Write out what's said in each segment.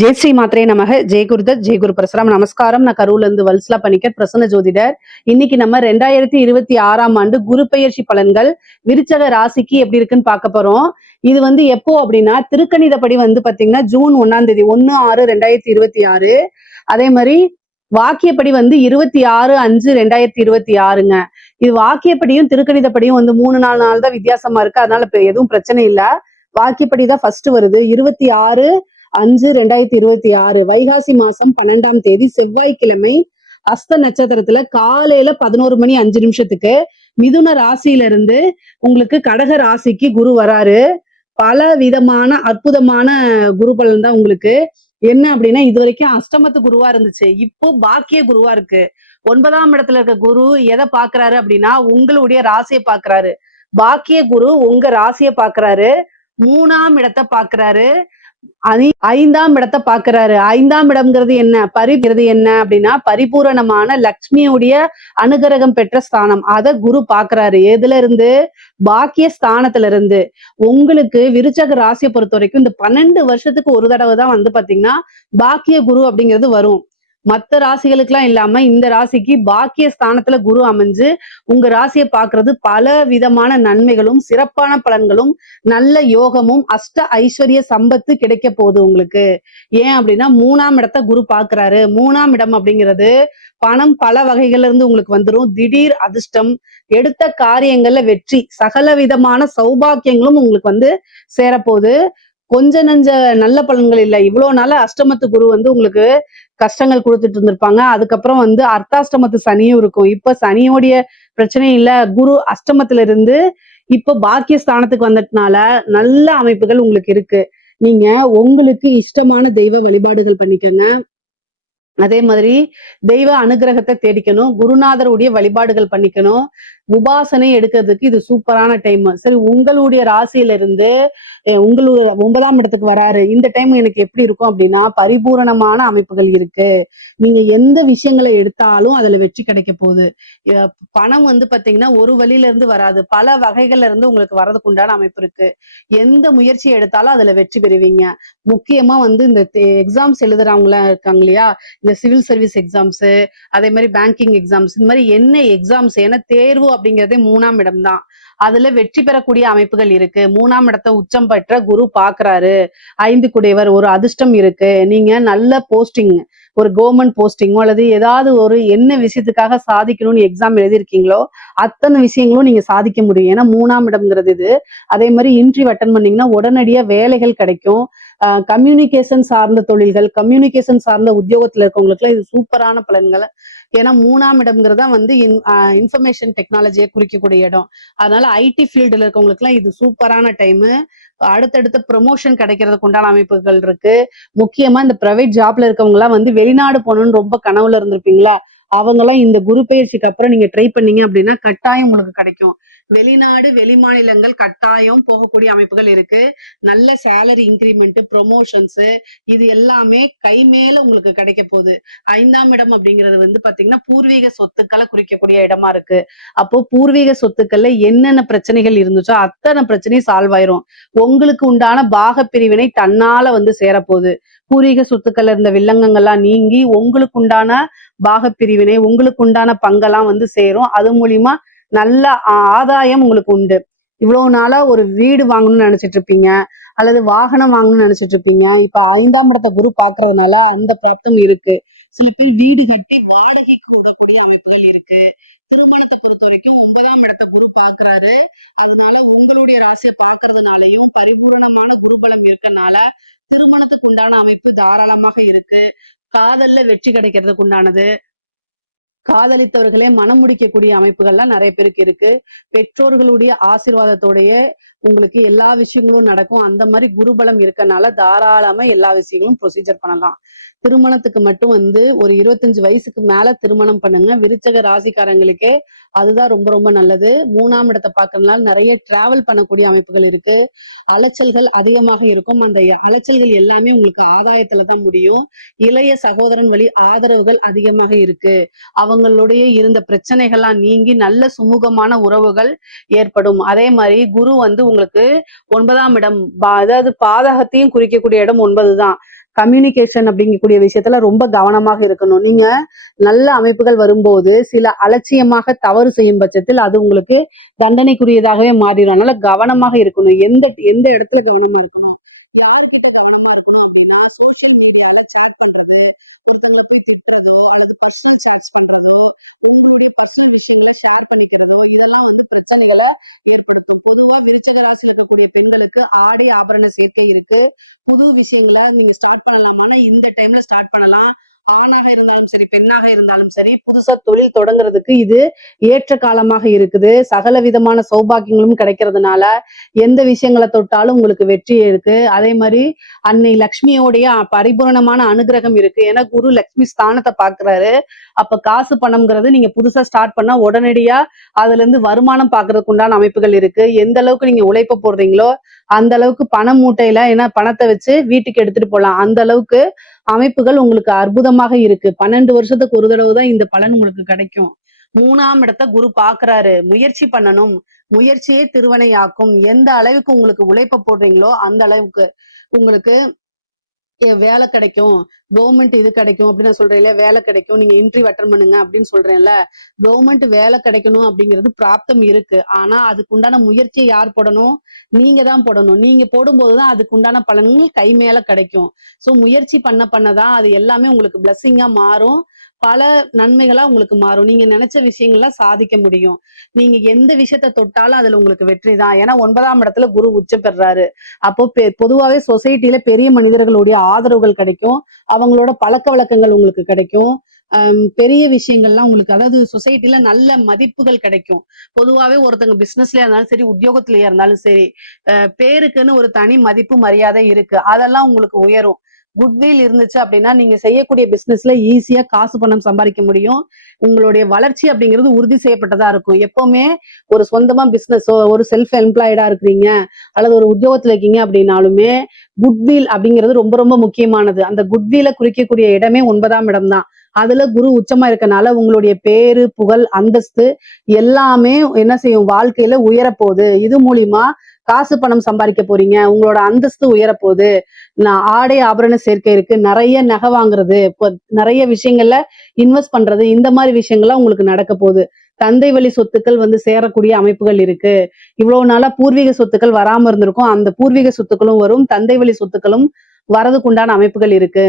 ஜெய் ஸ்ரீ மாத்ரே நமக. ஜெய் குருதத், ஜெய் குரு பிரசரம். நமஸ்காரம். நான் கரூர்ல இருந்து வல்சலா பணிக்கர், பிரசன்ன ஜோதிடர். இன்னைக்கு நம்ம 2026ஆம் ஆண்டு குரு பெயர்ச்சி பலன்கள் விருச்சக ராசிக்கு எப்படி இருக்குன்னு பார்க்க போறோம். இது எப்போ அப்படின்னா திருக்கணிதப்படி பாத்தீங்கன்னா ஜூன் 1ஆம் தேதி 1/6/2026. அதே மாதிரி வாக்கியப்படி 26/5/2026ங்க. இது வாக்கியப்படியும் திருக்கணிதப்படியும் 3-4 நாள் தான் வித்தியாசமா இருக்கு. அதனால எதுவும் பிரச்சனை இல்ல. வாக்கியப்படிதான் ஃபர்ஸ்ட் வருது. 26/5/2026 வைகாசி மாசம் 12ஆம் தேதி செவ்வாய்க்கிழமை அஸ்த நட்சத்திரத்துல காலையில 11:05 மிதுன ராசியில இருந்து உங்களுக்கு கடக ராசிக்கு குரு வராரு. பல விதமான அற்புதமான குரு பலன் தான் உங்களுக்கு. என்ன அப்படின்னா இது வரைக்கும் அஷ்டமத்து குருவா இருந்துச்சு, இப்போ பாக்கிய குருவா இருக்கு. 9ஆம் இடத்துல இருக்க குரு எதை பாக்குறாரு அப்படின்னா உங்களுடைய ராசியை பாக்குறாரு. பாக்கிய குரு உங்க ராசியை பாக்குறாரு. 3ஆம் இடத்தை பாக்குறாரு. 5ஆம் இடத்தை பாக்குறாரு. 5ஆம் இடம்ங்கிறது என்ன என்ன அப்படின்னா பரிபூரணமான லக்ஷ்மியுடைய அனுகிரகம் பெற்ற ஸ்தானம். அத குரு பாக்குறாரு. எதுல இருந்து? பாக்கிய ஸ்தானத்துல இருந்து. உங்களுக்கு விருச்சக ராசியை பொறுத்த வரைக்கும் இந்த 12 வருஷத்துக்கு ஒரு தடவை தான் பாத்தீங்கன்னா பாக்கிய குரு அப்படிங்கிறது வரும். மற்ற ராசிகளுக்கு எல்லாம் இல்லாம இந்த ராசிக்கு பாக்கிய ஸ்தானத்துல குரு அமைஞ்சு உங்க ராசியை பாக்குறது பல விதமான நன்மைகளும் சிறப்பான பலன்களும் நல்ல யோகமும் அஷ்ட ஐஸ்வர்ய சம்பத்து கிடைக்க போகுது உங்களுக்கு. ஏன் அப்படின்னா 3ஆம் இடத்தை குரு பாக்குறாரு. 3ஆம் இடம் அப்படிங்கிறது பணம் பல வகைகள்ல இருந்து உங்களுக்கு வந்துடும். திடீர் அதிர்ஷ்டம், எடுத்த காரியங்கள்ல வெற்றி, சகல விதமான சௌபாக்கியங்களும் உங்களுக்கு சேரப்போகுது. கொஞ்ச நஞ்ச நல்ல பலன்கள் இல்லை. இவ்வளவு நாள அஷ்டமத்து குரு உங்களுக்கு கஷ்டங்கள் கொடுத்துட்டு இருந்திருப்பாங்க. அதுக்கப்புறம் அர்த்தாஷ்டமத்து சனியும் இருக்கும். இப்ப சனியோடைய பிரச்சனை இல்ல. குரு அஷ்டமத்துல இருந்து இப்ப பாக்கிய ஸ்தானத்துக்கு வந்ததுனால நல்ல அமைப்புகள் உங்களுக்கு இருக்கு. நீங்க உங்களுக்கு இஷ்டமான தெய்வ வழிபாடுகள் பண்ணிக்கங்க. அதே மாதிரி தெய்வ அனுகிரகத்தை தேடிக்கணும். குருநாதருடைய வழிபாடுகள் பண்ணிக்கணும். உபாசனை எடுக்கிறதுக்கு இது சூப்பரான டைம். சரி, உங்களுடைய ராசியில இருந்து உங்களுடைய 9ஆம் இடத்துக்கு வராரு. இந்த டைம் எனக்கு எப்படி இருக்கும் அப்படின்னா பரிபூரணமான அமைப்புகள் இருக்கு. நீங்க எந்த விஷயங்களை எடுத்தாலும் அதுல வெற்றி கிடைக்க போகுது. பணம் பாத்தீங்கன்னா ஒரு வழியில இருந்து வராது, பல வகைகள்ல இருந்து உங்களுக்கு வர்றதுக்கு உண்டான அமைப்பு இருக்கு. எந்த முயற்சி எடுத்தாலும் அதுல வெற்றி பெறுவீங்க. முக்கியமா இந்த எக்ஸாம்ஸ் எழுதுறவங்களா இருக்காங்க இல்லையா, இந்த சிவில் சர்வீஸ் எக்ஸாம்ஸ், அதே மாதிரி பேங்கிங் எக்ஸாம்ஸ், இந்த மாதிரி என்ன எக்ஸாம்ஸ், ஏன்னா தேர்வு அப்படிங்கிறதே 3ஆம் இடம் தான். அதுல வெற்றி பெறக்கூடிய அமைப்புகள் இருக்கு. 3ஆம் இடத்தை உச்சம் பெற்ற குரு பாக்குறாரு. 5 குடையவர், ஒரு அதிர்ஷ்டம் இருக்கு. நீங்க நல்ல போஸ்டிங், ஒரு கவர்மெண்ட் போஸ்டிங்கோ அல்லது ஏதாவது ஒரு என்ன விஷயத்துக்காக சாதிக்கணும்னு எக்ஸாம் எழுதியிருக்கீங்களோ அத்தனை விஷயங்களும் நீங்க சாதிக்க முடியும். ஏன்னா 3ஆம் இடம்ங்கிறது இது. அதே மாதிரி இன்டர்வியூ அட்டன் பண்ணீங்கன்னா உடனடியா வேலைகள் கிடைக்கும். கம்யூனிகேஷன் சார்ந்த தொழில்கள், கம்யூனிகேஷன் சார்ந்த உத்தியோகத்துல இருக்கவங்களுக்கு இது சூப்பரான பலன்கள். ஏன்னா 3ஆம் இடம்ங்கிறதா இன்ஃபர்மேஷன் டெக்னாலஜியை குறிக்கக்கூடிய இடம். அதனால ஐடி ஃபீல்டுல இருக்கவங்களுக்கு எல்லாம் இது சூப்பரான டைம். அடுத்தடுத்த ப்ரொமோஷன் கிடைக்கிறதுக்கு உண்டான அமைப்புகள் இருக்கு. முக்கியமா இந்த பிரைவேட் ஜாப்ல இருக்கவங்க எல்லாம் வெளிநாடு போகணும்னு ரொம்ப கனவுல இருந்திருப்பீங்களா, அவங்க எல்லாம் இந்த குரு பயிற்சிக்கு அப்புறம் நீங்க ட்ரை பண்ணீங்க அப்படின்னா கட்டாயம் உங்களுக்கு கிடைக்கும். வெளிநாடு வெளி மாநிலங்கள் கட்டாயம் போகக்கூடிய அமைப்புகள் இருக்கு. நல்ல சேலரி இன்கிரிமெண்ட், ப்ரொமோஷன்ஸ், இது எல்லாமே கை மேல உங்களுக்கு கிடைக்க போகுது. 5ஆம் இடம் அப்படிங்கிறது பாத்தீங்கன்னா பூர்வீக சொத்துக்களை குறிக்கக்கூடிய இடமா இருக்கு. அப்போ பூர்வீக சொத்துக்கள்ல என்னென்ன பிரச்சனைகள் இருந்துச்சோ அத்தனை பிரச்சனையும் சால்வ் ஆயிரும். உங்களுக்கு உண்டான பாக பிரிவினை தன்னால சேரப்போகுது. பூர்வீக சொத்துக்கள்ல இருந்த வில்லங்கங்கள்லாம் நீங்கி உங்களுக்கு உண்டான பாக பிரிவினை, உங்களுக்கு உண்டான பங்கெல்லாம் சேரும். அது மூலியமா நல்ல ஆதாயம் உங்களுக்கு உண்டு. இவ்வளவு நாளா ஒரு வீடு வாங்கணும்னு நினைச்சிட்டு இருப்பீங்க, அல்லது வாகனம் வாங்கணும்னு நினைச்சிட்டு இருப்பீங்க. இப்ப 5ஆம் இடத்தை குரு பாக்குறதுனால அந்த பிராப்தம் இருக்கு. சில பேர் வீடு கட்டி வாடகைக்கு கொடுக்கக்கூடிய அமைப்புகள் இருக்கு. திருமணத்தை பொறுத்த வரைக்கும் 9ஆம் இடத்தை குரு பாக்குறாரு. அதனால உங்களுடைய ராசியை பாக்குறதுனாலையும் பரிபூரணமான குருபலம் இருக்கனால திருமணத்துக்கு உண்டான அமைப்பு தாராளமாக இருக்கு. காதல்ல வெற்றி கிடைக்கிறதுக்கு உண்டானது, காதலித்தவர்களே மனம் முடிக்கக்கூடிய அமைப்புகள்லாம் நிறைய பேருக்கு இருக்கு. பெற்றோர்களுடைய ஆசீர்வாதத்தோடைய உங்களுக்கு எல்லா விஷயங்களும் நடக்கும். அந்த மாதிரி குருபலம் இருக்கனால தாராளமா எல்லா விஷயங்களும் ப்ரொசீஜர் பண்ணலாம். திருமணத்துக்கு மட்டும் ஒரு 25 வயசுக்கு மேல திருமணம் பண்ணுங்க. விருச்சக ராசிக்காரங்களுக்கே அதுதான் ரொம்ப ரொம்ப நல்லது. 3ஆம் இடத்தை பார்க்கறதுனால நிறைய டிராவல் பண்ணக்கூடிய அமைப்புகள் இருக்கு. அலைச்சல்கள் அதிகமாக இருக்கும். அந்த அலைச்சல்கள் எல்லாமே உங்களுக்கு ஆதாயத்துல தான் முடியும். இளைய சகோதரன் வழி ஆதரவுகள் அதிகமாக இருக்கு. அவங்களுடைய இருந்த பிரச்சனைகள்லாம் நீங்கி நல்ல சுமூகமான உறவுகள் ஏற்படும். அதே மாதிரி குரு உங்களுக்கு 9ஆம் இடம், அதாவது பாதகத்தையும் குறிக்கக்கூடிய இடம் 9 தான். கம்யூனிகேஷன் அப்படிங்கக்கூடிய விஷயத்துல ரொம்ப கவனமாக இருக்கணும். நீங்க நல்ல அமைப்புகள் வரும்போது சில அலட்சியமாக தவறு செய்யும் பட்சத்தில் அது உங்களுக்கு தண்டனைக்குரியதாகவே மாறிடும். அதனால கவனமாக இருக்கணும். எந்த எந்த இடத்துல கவனமா இருக்கணும் அப்படின்னா, சோசியல் மீடியால சேட் பண்றது, ஒருத்தங்கள போய் திட்டுறதோ அல்லது பர்சனல் சாட்ஸ் பண்றதோ, உங்களுடைய பர்சனல் விஷயங்களை ஷேர் பண்ணிக்கிறதோ, இதெல்லாம் வந்து பிரச்சனைகளை ஏற்படுத்தும். பொதுவா விருச்சக ராசியில் இருக்கக்கூடிய பெண்களுக்கு ஆடை ஆபரண சேர்க்கை இருக்கு. புது விஷயங்களா நீங்க ஸ்டார்ட் பண்ணலாமான்னா இந்த டைம்ல ஸ்டார்ட் பண்ணலாம். ஆணாக இருந்தாலும் சரி, பெண்ணாக இருந்தாலும் சரி, புதுசா தொழில் தொடங்குறதுக்கு இது ஏற்ற காலமாக இருக்குது. சகல விதமான சௌபாக்கியங்களும் கிடைக்கிறதுனால எந்த விஷயங்களை தொட்டாலும் உங்களுக்கு வெற்றி இருக்கு. அதே மாதிரி அன்னை லக்ஷ்மியோடைய பரிபூரணமான அனுகிரகம் இருக்கு. ஏன்னா குரு லக்ஷ்மி ஸ்தானத்தை பாக்குறாரு. அப்ப காசு பணம்ங்கிறது நீங்க புதுசா ஸ்டார்ட் பண்ணா உடனடியா அதுல இருந்து வருமானம் பாக்குறதுக்கு உண்டான அமைப்புகள் இருக்கு. எந்த அளவுக்கு நீங்க உழைப்ப போடுறீங்களோ அந்த அளவுக்கு பண மூட்டையில ஏன்னா பணத்தை வச்சு வீட்டுக்கு எடுத்துட்டு போலாம். அந்த அளவுக்கு அமைப்புகள் உங்களுக்கு அற்புதமாக இருக்கு. 12 வருஷத்துக்கு ஒரு தடவை தான் இந்த பலன் உங்களுக்கு கிடைக்கும். 3ஆம் இடத்தை குரு பாக்குறாரு. முயற்சி பண்ணணும். முயற்சியே திருவினையாக்கும். எந்த அளவுக்கு உங்களுக்கு உழைப்ப போடுறீங்களோ அந்த அளவுக்கு உங்களுக்கு வேலை கிடைக்கும். கவர்மெண்ட் இது கிடைக்கும் அப்படின்னு நான் சொல்றேன் இல்லையா, வேலை கிடைக்கும், நீங்க இன்டர்வியூ அட்டன் பண்ணுங்க அப்படின்னு சொல்றேன்ல. கவர்மெண்ட் வேலை கிடைக்கணும் அப்படிங்கிறது பிராப்தம் இருக்கு. ஆனா அதுக்கு உண்டான முயற்சியை யார் போடணும்? நீங்க தான் போடணும். நீங்க போடும்போதுதான் அதுக்கு உண்டான பலன்கள் கை மேல கிடைக்கும். சோ முயற்சி பண்ணதான் அது எல்லாமே உங்களுக்கு பிளஸ்ஸிங்கா மாறும். பல நன்மைகளா உங்களுக்கு மாறும். நீங்க நினைச்ச விஷயங்கள்லாம் சாதிக்க முடியும். நீங்க எந்த விஷயத்த தொட்டாலும் அதுல உங்களுக்கு வெற்றி தான். ஏன்னா 9ஆம் இடத்துல குரு உச்சம் பெறாரு. அப்போ பொதுவாவே சொசைட்டில பெரிய மனிதர்களுடைய ஆதரவுகள் கிடைக்கும். அவங்களோட பழக்க வழக்கங்கள் உங்களுக்கு கிடைக்கும். பெரிய விஷயங்கள்லாம் உங்களுக்கு அதாவது சொசைட்டில நல்ல மதிப்புகள் கிடைக்கும். பொதுவாவே ஒருத்தங்க பிசினஸ்லயா இருந்தாலும் சரி, உத்தியோகத்திலயா இருந்தாலும் சரி, பேருக்குன்னு ஒரு தனி மதிப்பு மரியாதை இருக்கு. அதெல்லாம் உங்களுக்கு உயரும். குட்வில் இருந்துச்சு அப்படின்னா நீங்க செய்யக்கூடிய பிசினஸ்ல ஈஸியா காசு பணம் சம்பாதிக்க முடியும். உங்களுடைய வளர்ச்சி அப்படிங்கிறது உறுதி செய்யப்பட்டதா இருக்கும். எப்பவுமே ஒரு சொந்தமா பிசினஸ் ஒரு செல்ஃப் எம்ப்ளாய்டா இருக்கிறீங்க அல்லது ஒரு உத்தியோகத்துல இருக்கீங்க அப்படின்னாலுமே குட்வில் அப்படிங்கிறது ரொம்ப ரொம்ப முக்கியமானது. அந்த குட்வில குறிக்கக்கூடிய இடமே 9ஆம் இடம் தான். அதுல குரு உச்சமா இருக்கனால உங்களுடைய பேரு புகழ் அந்தஸ்து எல்லாமே என்ன செய்யும்? வாழ்க்கையில உயரப்போகுது. இது மூலியமா காசு பணம் சம்பாதிக்க போறீங்க. உங்களோட அந்தஸ்து உயரப்போகுது. ஆடை ஆபரண சேர்க்கை இருக்கு. நிறைய நகை வாங்குறது, இப்போ நிறைய விஷயங்கள்ல இன்வெஸ்ட் பண்றது, இந்த மாதிரி விஷயங்கள்லாம் உங்களுக்கு நடக்க போகுது. தந்தை வழி சொத்துக்கள் வந்து சேரக்கூடிய அமைப்புகள் இருக்கு. இவ்வளவு நாளா பூர்வீக சொத்துக்கள் வராம இருந்திருக்கும். அந்த பூர்வீக சொத்துக்களும் வரும். தந்தை வழி சொத்துக்களும் வரதுக்கு உண்டான அமைப்புகள் இருக்கு.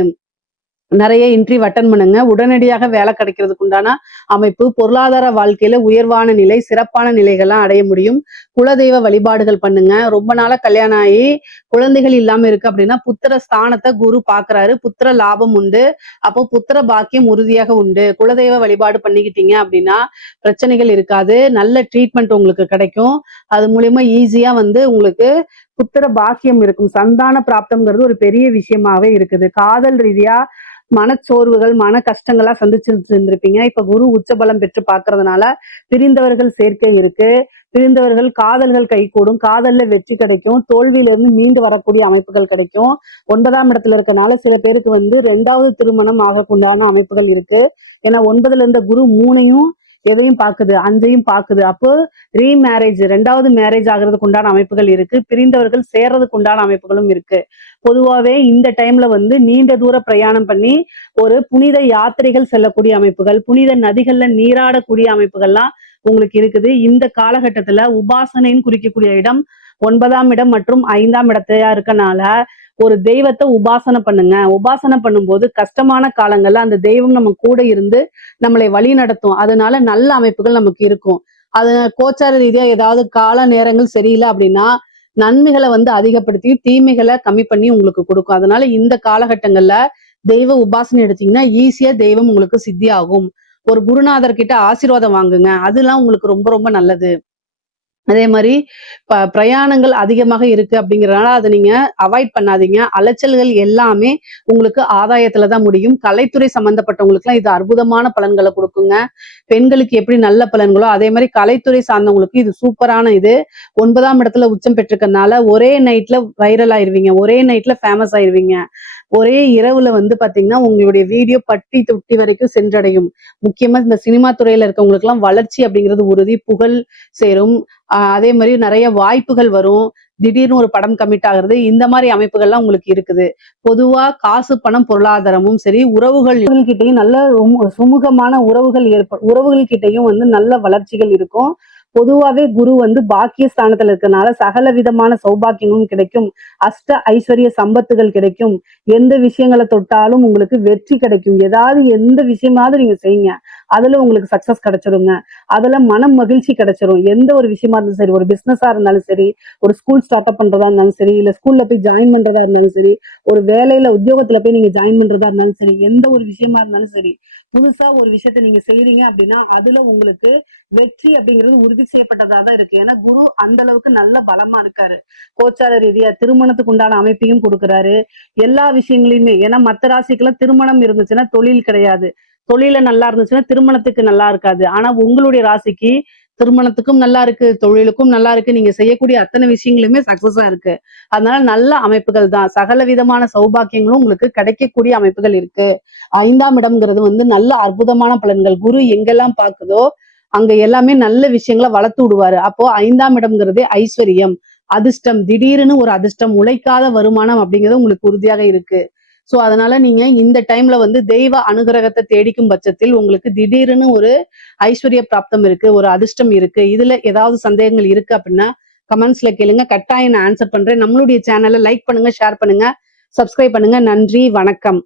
நிறைய இன்டர்வியூ அட்டன் பண்ணுங்க. உடனடியாக வேலை கிடைக்கிறதுக்கு உண்டான அமைப்பு. பொருளாதார வாழ்க்கையில உயர்வான நிலை, சிறப்பான நிலைகள்லாம் அடைய முடியும். குலதெய்வ வழிபாடுகள் பண்ணுங்க. ரொம்ப நாளா கல்யாணம் ஆகி குழந்தைகள் இல்லாம இருக்கு அப்படின்னா புத்திர ஸ்தானத்தை குரு பாக்குறாரு. புத்திர லாபம் உண்டு. அப்போ புத்திர பாக்கியம் உறுதியாக உண்டு. குலதெய்வ வழிபாடு பண்ணிக்கிட்டீங்க அப்படின்னா பிரச்சனைகள் இருக்காது. நல்ல ட்ரீட்மெண்ட் உங்களுக்கு கிடைக்கும். அது மூலியமா ஈஸியா வந்து உங்களுக்கு புத்திர பாக்கியம் இருக்கும். சந்தான பிராப்தம்ங்கிறது ஒரு பெரிய விஷயமாவே இருக்குது. காதல் ரீதியா மனச்சோர்வுகள், மன கஷ்டங்களா சந்திச்சு இருந்திருப்பீங்க. இப்ப குரு உச்சபலம் பெற்று பாக்குறதுனால பிரிந்தவர்கள் சேர்க்கை இருக்கு. பிரிந்தவர்கள் காதல்கள் கைகூடும். காதல்ல வெற்றி கிடைக்கும். தோல்வியில இருந்து மீண்டு வரக்கூடிய அமைப்புகள் கிடைக்கும். 9ஆம் இடத்துல இருக்கனால சில பேருக்கு வந்து 2வது திருமணம் ஆகக்குண்டான அமைப்புகள் இருக்கு. ஏன்னா 9ல இருந்த குரு 3ஐயும் எதையும் பாக்குது, 5ஐயும் பாக்குது. அப்போ ரீமேரேஜ் 2வது மேரேஜ் ஆகிறதுக்கு உண்டான அமைப்புகள் இருக்கு. பிரிந்தவர்கள் சேர்றதுக்கு உண்டான அமைப்புகளும் இருக்கு. பொதுவாவே இந்த டைம்ல வந்து நீண்ட தூர பிரயாணம் பண்ணி ஒரு புனித யாத்திரைகள் செல்லக்கூடிய அமைப்புகள், புனித நதிகள்ல நீராடக்கூடிய அமைப்புகள்லாம் உங்களுக்கு இருக்குது. இந்த காலகட்டத்துல உபாசனைன்னு குறிக்கக்கூடிய இடம் 9ஆம் இடம் மற்றும் 5ஆம் இடத்தையா இருக்கனால ஒரு தெய்வத்தை உபாசனை பண்ணுங்க. உபாசனை பண்ணும்போது கஷ்டமான காலங்கள்ல அந்த தெய்வம் நம்ம கூட இருந்து நம்மளை வழி நடத்தும். அதனால நல்ல அமைப்புகள் நமக்கு இருக்கும். அது கோச்சார ரீதியா ஏதாவது கால நேரங்கள் சரியில்லை அப்படின்னா நன்மைகளை வந்து அதிகப்படுத்தி தீமைகளை கம்மி பண்ணி உங்களுக்கு கொடுக்கும். அதனால இந்த காலகட்டங்கள்ல தெய்வ உபாசனை எடுத்தீங்கன்னா ஈஸியா தெய்வம் உங்களுக்கு சித்தி ஆகும். ஒரு குருநாதர் கிட்ட ஆசீர்வாதம் வாங்குங்க. அதெல்லாம் உங்களுக்கு ரொம்ப ரொம்ப நல்லது. அதே மாதிரி பிரயாணங்கள் அதிகமாக இருக்கு அப்படிங்கறதுனால அதை நீங்க அவாய்ட் பண்ணாதீங்க. அலைச்சல்கள் எல்லாமே உங்களுக்கு ஆதாயத்துலதான் முடியும். கலைத்துறை சம்பந்தப்பட்டவங்களுக்கு எல்லாம் இது அற்புதமான பலன்களை கொடுக்குங்க. பெண்களுக்கு எப்படி நல்ல பலன்களோ அதே மாதிரி கலைத்துறை சார்ந்தவங்களுக்கு இது சூப்பரான இது. 9ஆம் இடத்துல உச்சம் பெற்றிருக்கனால ஒரே நைட்ல வைரல் ஆயிருவீங்க. ஒரே நைட்ல ஃபேமஸ் ஆயிருவீங்க. ஒரே இரவுல வந்து பாத்தீங்கன்னா உங்களுடைய வீடியோ பட்டி தொட்டி வரைக்கும் சென்றடையும். முக்கியமா இந்த சினிமா துறையில இருக்கவங்களுக்கு எல்லாம் வளர்ச்சி அப்படிங்கிறது உறுதி. புகழ் சேரும். அதே மாதிரி நிறைய வாய்ப்புகள் வரும். திடீர்னு ஒரு படம் கமிட் ஆகுறது, இந்த மாதிரி அமைப்புகள்லாம் உங்களுக்கு இருக்குது. பொதுவா காசு, பணம், பொருளாதாரமும் சரி, உறவுகள் கிட்டயும் நல்ல சுமூகமான உறவுகள் கிட்டயும் வந்து நல்ல வளர்ச்சிகள் இருக்கும். பொதுவாவே குரு வந்து பாக்கிய ஸ்தானத்துல இருக்கனால சகல விதமான சௌபாக்கியங்களும் கிடைக்கும். அஷ்ட ஐஸ்வர்ய சம்பத்துகள் கிடைக்கும். எந்த விஷயங்களை தொட்டாலும் உங்களுக்கு வெற்றி கிடைக்கும். ஏதாவது எந்த விஷயமாவது நீங்க செய்யுங்க, அதுல உங்களுக்கு சக்சஸ் கிடைச்சிருங்க. அதுல மனம் மகிழ்ச்சி கிடைச்சிரும். எந்த ஒரு விஷயமா இருந்தாலும் சரி, ஒரு பிசினஸா இருந்தாலும் சரி, ஒரு ஸ்கூல் ஸ்டார்ட் அப் பண்றதா இருந்தாலும் சரி, இல்ல ஸ்கூல்ல போய் ஜாயின் பண்றதா இருந்தாலும் சரி, ஒரு வேலையில உத்தியோகத்துல போய் நீங்க ஜாயின் பண்றதா இருந்தாலும் சரி, எந்த ஒரு விஷயமா இருந்தாலும் சரி, புதுசா ஒரு விஷயத்த நீங்க செய்றீங்க அப்படின்னா அதுல உங்களுக்கு வெற்றி அப்படிங்கிறது உறுதி செய்யப்பட்டதா தான் இருக்கு. ஏன்னா குரு அந்த அளவுக்கு நல்ல பலமா இருக்காரு. கோச்சார ரீதியா திருமணத்துக்கு உண்டான அமைப்பையும் கொடுக்குறாரு. எல்லா விஷயங்களையுமே, ஏன்னா மத்த ராசிக்கெல்லாம் திருமணம் இருந்துச்சுன்னா தொழில் கிடையாது, தொழில நல்லா இருந்துச்சுன்னா திருமணத்துக்கு நல்லா இருக்காது. ஆனா உங்களுடைய ராசிக்கு திருமணத்துக்கும் நல்லா இருக்கு, தொழிலுக்கும் நல்லா இருக்கு, நீங்க செய்யக்கூடிய அத்தனை விஷயங்களுமே சக்சஸா இருக்கு. அதனால நல்ல அமைப்புகள் தான். சகல விதமான சௌபாக்கியங்களும் உங்களுக்கு கிடைக்கக்கூடிய அமைப்புகள் இருக்கு. 5ஆம் இடம்ங்கிறது வந்து நல்ல அற்புதமான பலன்கள். குரு எங்கெல்லாம் பாக்குதோ அங்க எல்லாமே நல்ல விஷயங்களை வளர்த்து விடுவாரு. அப்போ 5ஆம் இடம்ங்கிறது ஐஸ்வர்யம், அதிர்ஷ்டம், திடீர்னு ஒரு அதிர்ஷ்டம், உழைக்காத வருமானம் அப்படிங்கிறது உங்களுக்கு உறுதியாக இருக்கு. சோ அதனால நீங்க இந்த டைம்ல வந்து தெய்வ அனுகிரகத்தை தேடிக்கும் பட்சத்தில் உங்களுக்கு திடீர்னு ஒரு ஐஸ்வர்ய பிராப்தம் இருக்கு, ஒரு அதிர்ஷ்டம் இருக்கு. இதுல ஏதாவது சந்தேகங்கள் இருக்கு அப்படின்னா கமெண்ட்ஸ்ல கேளுங்க, கட்டாயம் நான் ஆன்சர் பண்றேன். நம்மளுடைய சேனலை லைக் பண்ணுங்க, ஷேர் பண்ணுங்க, சப்ஸ்கிரைப் பண்ணுங்க. நன்றி, வணக்கம்.